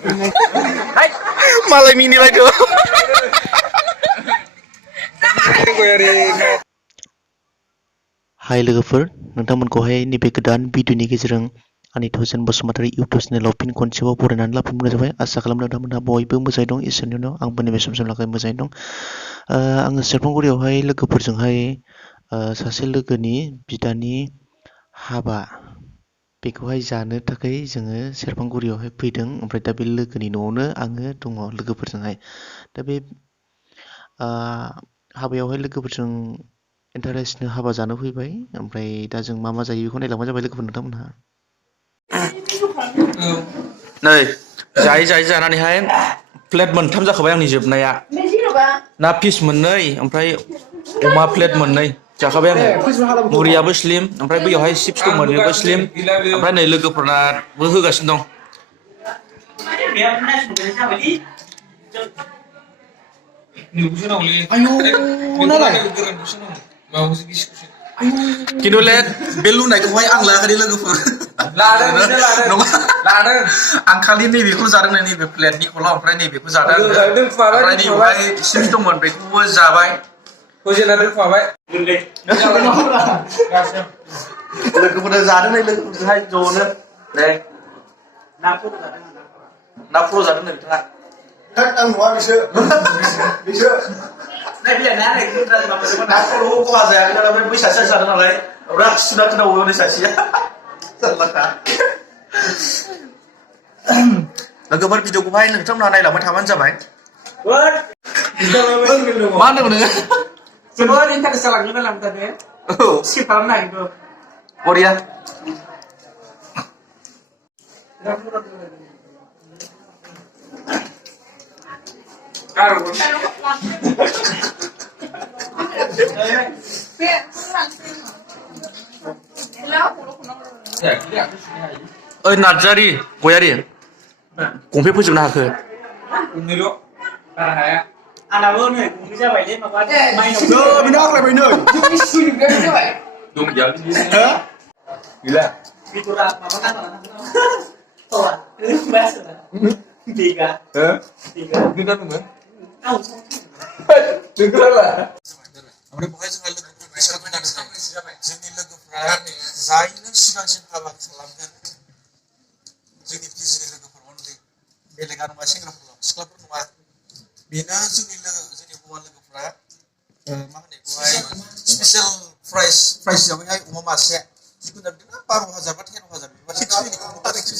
Malah mini lagi. Hai लोगोफोर नोंथांमोनखौहाय नैबे गोदान भिडिअनि गेजेरजों आंनि थौजोन बसुमतारी इउटुब चेनेलाव फिन खनसेबाव बरायनानै लाफिननाय जाबाय। आसा खालामो नोंथांमोनहा बयबो मोजाङै दं, इसोरनि उनाव आंबो नैबे सम लागै मोजाङै दं। आङो सेरफांगुरियावहाय लोगोफोरजोंहाय सासे लोगोनि बिदानि हाबा बेखौहाय जानो थाखाय जोङो सेरफांगुरियावहाय फैदों। ओमफ्राय दा बे लोगोनि न'आवनो आङो दङ लोगोफोरजोंहाय। दा बे हाबायावहाय लोगोफोरजों इन्टारेस्टनो हाबा जानो फैबाय। ओमफ्राय दा जों मा मा जायो बेखौ नायलांबानो जाबाय लोगोफोर नोंथांमोनहा। नै जायै जानानैहाय प्लेट मोनथाम जाखाबाय आंनि जोबनाया। ना फिस मोननै ओमफ्राय अमा प्लेट मोननै जाखाबाय आङो। मुरियाबो स्लिम, ओमफ्राय बैयावहाय चिप्स दंमोन बेबो स्लिम, ओमफ्राय नै लोगोफोरनाबो होगासिनो दं। खिन्थु बे लुनायखौहाय आं लायाखै लोगोफोर। लादों आं खालि नैबेखौ जादों, नैबे प्लेटनिखौल', ओमफ्राय नैबेखौ जादों आङो। ओमफ्राय नैबेहाय चिप्स दंमोन बेखौबो जाबाय। लोगोफोरजों जादों नै लोगोफोरजोंहाय ज'नो। दे ना फ्ल' जादों नै बिथाङा। आं नुवा बिसोर खहा जायाखै नालाय बै सासेया जादों नालाय बिराद सुना खोनावो नै सासेया। लोगोफोर भिडिअखौहाय नोंथांमोनहा नायलांबाय थाबानो जाबाय। मा होनदोंमोन नोङो? जोबोद इन्टारेस्ट जालांगोन नालाय बे। औ स्किप खालामनो हागौ। बरिया। ओइ नार्जारि गयारि गंफे फोजोबनो हाखो? गंनैल'। बारा हाया। आंनाबो नै गंनै जाबायलै माबा माइनाव बेनो आग्लायबाय नै। जाबाय। दं गैया हो? गैला। बेदरा माबा नांगौ। बिगा हो? बिगा दंमोन? ओमफ्राय बहाय जोंहा लोगोफोर जोंनि लोगोफ्रा जायनो सिगांसिन हाबा खालामगोन जोंनि बिजिनि लोगोफोर अनलि, बेलेगा नङा, सेंग्राफोर सिख्लाफोर नङा, बेनो जोंनि हौवा लोगोफ्रा मा होनो बेखौहाय स्पेसियेल प्राइज हिसाबैहाय अमा मासे जिखुनु बिदिनो 12,000 बा 13,000 बेबायदि आरोखि।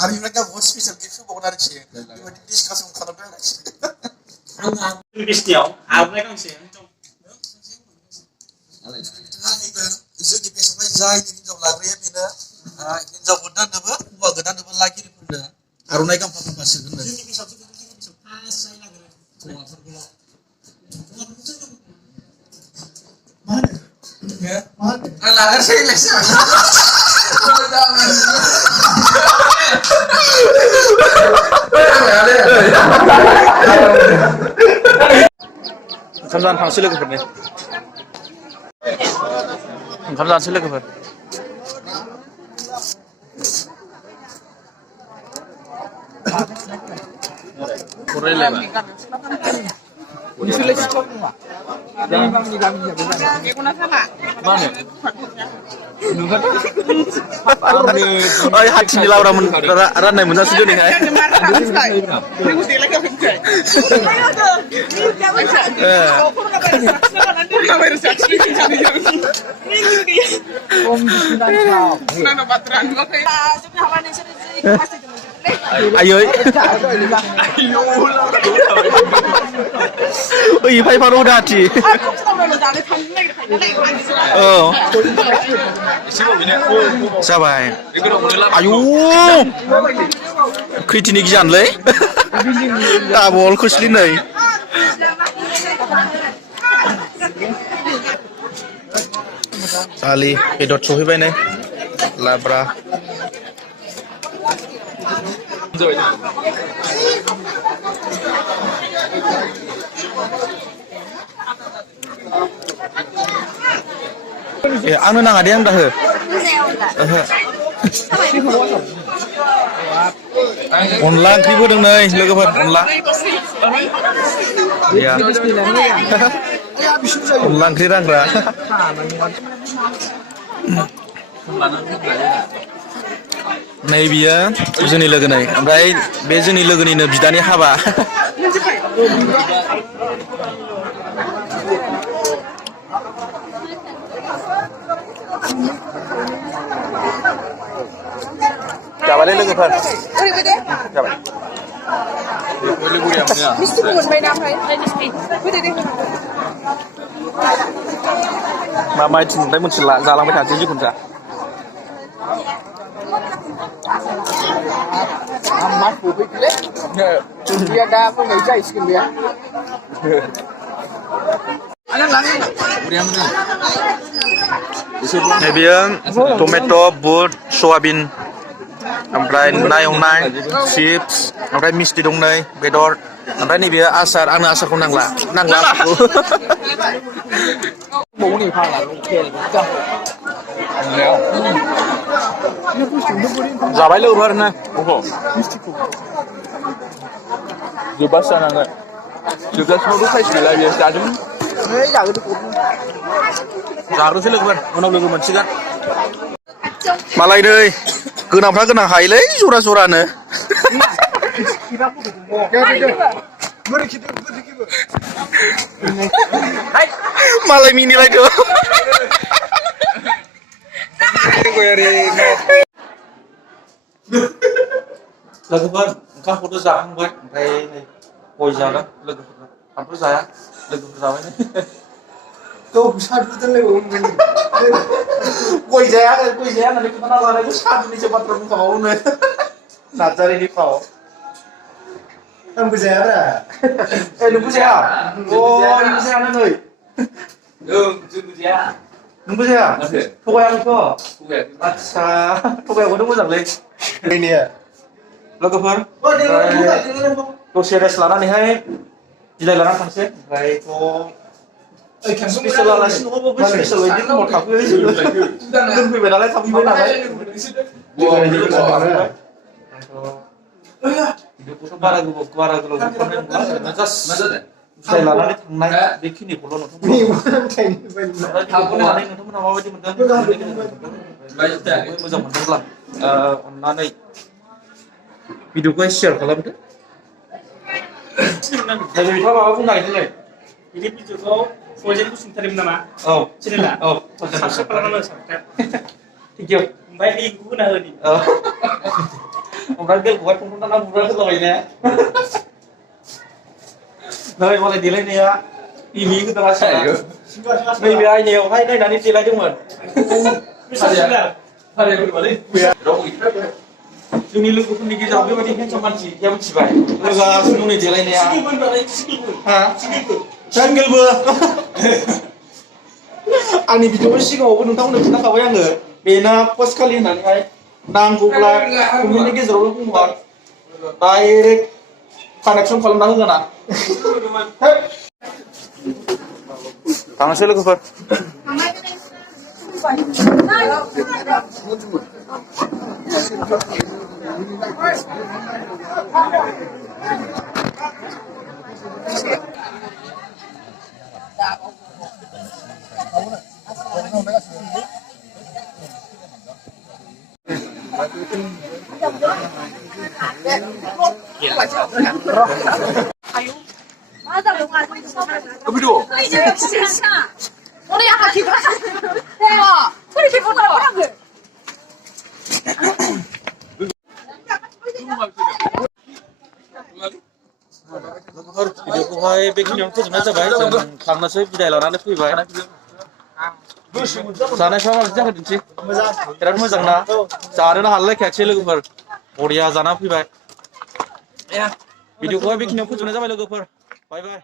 आरो बेनिफ्राय गावबा स्पेसियेल गिफ्ट होबावगोन आरोखि। बेबायदि डिसकासन खालामदों आरोखि। बिसनियाव आर'नाइ गांसे जोंनि बेसावहाय जायनो हिनजाव लाग्राया बेनो हिनजाव गोदाननोबो हौवा गोदाननोबो लागिरिफोरनो आर'नाइ गांफा गांफा सोगोन। जोंनि बेसाव फार्स्ट जाय लाग्रो हौवाफोरखौल'। आं लागारसै ओंखाम जानो थांसै लोगोफोरनो। ओंखाम जानोसै लोगोफोर। नोंसोरलाय सिख्ला नङा? मेगना साला। मा होनो? ओइ हाथिनि लाब्रा राननाय मोनजासै दिनैहाय। आयै ओइ फाइफा रौ दाथि औ जाबाय। आयु खैथिनि गियानलै डाबल खोस्लिनै। आलि बेदर सहैबाय नै लाब्रा। ए आंनो नाङा दे, आं दाहो। ओहो अनला ओंख्रिबो दं नै लोगोफोर अनला गैया अनला ओंख्रि रानग्रा नै बियो जोंनि लोगो नै ओमफ्राय बे जोंनि लोगोनिनो बिदानि हाबा जाबायलै लोगोफोर जाबाय मा मा थिनोलाय मोनथिला जालांबाय थानोसै जिखुनु जा बेयो टमेट' बुट सयाबिन ओमफ्राय ना एवनाय चिप्स ओमफ्राय मिस्टि दं नै बेदर ओमफ्राय नैबे आसार आंनो आसारखौ नांला जाबाय लोगोफोर ना जोब्बासो जानांगोन जोबजासिमावबो साइज गैला बेयो जाजोब जाग्रोसै लोगोफोर उनाव लोगो मोनसिगोन मालाय नै गोनांफ्रा गोनां हायोलै जरा जरानो मालाय मिनिलायदो लोगोफोर ओंखामखौथ' जाखांबाय ओमफ्राय नै गय जादों लोगोफोर आंथ' जाया लोगोफोर जाबाय गय जाया होननानै खोन्थाना लानायखौ सादुनिसो बाथ्रा बुंखाबावनो नार्जारिनि फाव आंबो जायाब्रा नोंबो जाया नोंबो जायानो नै जोंबो जाया नोंबो जाया थगायाखैथ' आदसा थगायाखौथ' मोजांलै लोगोफोर दसे रेस्ट लानानैहाय बिदाय लानानै थांसै ओमफ्रायथ' स्पेसियेल आलासि नङाबाबो स्पेसियेल बायदि रुमाव थाफैबाय जोङो दोनफैबाय नालाय थाफैबाय नालाय भिडिअखौथ' बारा गोलाव खालामनाय नंला ओरैनो जास्ट बिदाय लानानै थांनाय बेखिनिखौल' नोंथांमोनहा माबायदि मोनदों मोजां मोनदोंब्ला अननानै भिडिअखौहाय शेयार खालामदो नोंथाङा माबा बुंनो नागिरदोंलै ini video kau fojen ku singtarim nama channel la subscribe खालामना subscribe thank you ओमफ्राय di gua na hoनि ओमफ्राय बेलखौहाय फंफंना बुरजा होलाबाय ने नै मालाय देलायनाया इनि गोदानासो नैबे आयनायावहाय नायनानै देलायदोंमोन जोंनि लोगोफोरनि गेजेराव बेबायदि हेन्डसाम मानसि गैया मिथिबाय लोगोआसो नै देलायनाया सिंगोलबो आंनि भिडिअ सिगाङावबो नोंथांमोननो खोन्थाखाबाय आङो बेना पस्ट खालि होननानैहाय नांगौब्ला कमेन्टनि गेजेरावल' बुंहर डाइरेक्ट कानेक्सन खालामना होगोन आं थांनोसै लोगोफोर video. 오늘 약간 기분 대박. 소리 기분 나와. भिडिअखौहाय बेखिनियावनो फोजोबनाय जाबाय जों थांनोसै बिदाय लानानै फैबाय जानायफ्रा माबायदि जाखो दिन्थि बिराद मोजां ना जानोनो हालायखायासै लोगोफोर बरिया जाना फैबाय भिडिअखौहाय बेखिनियावनो फोजोबनाय जाबाय लोगोफोर बाय बाय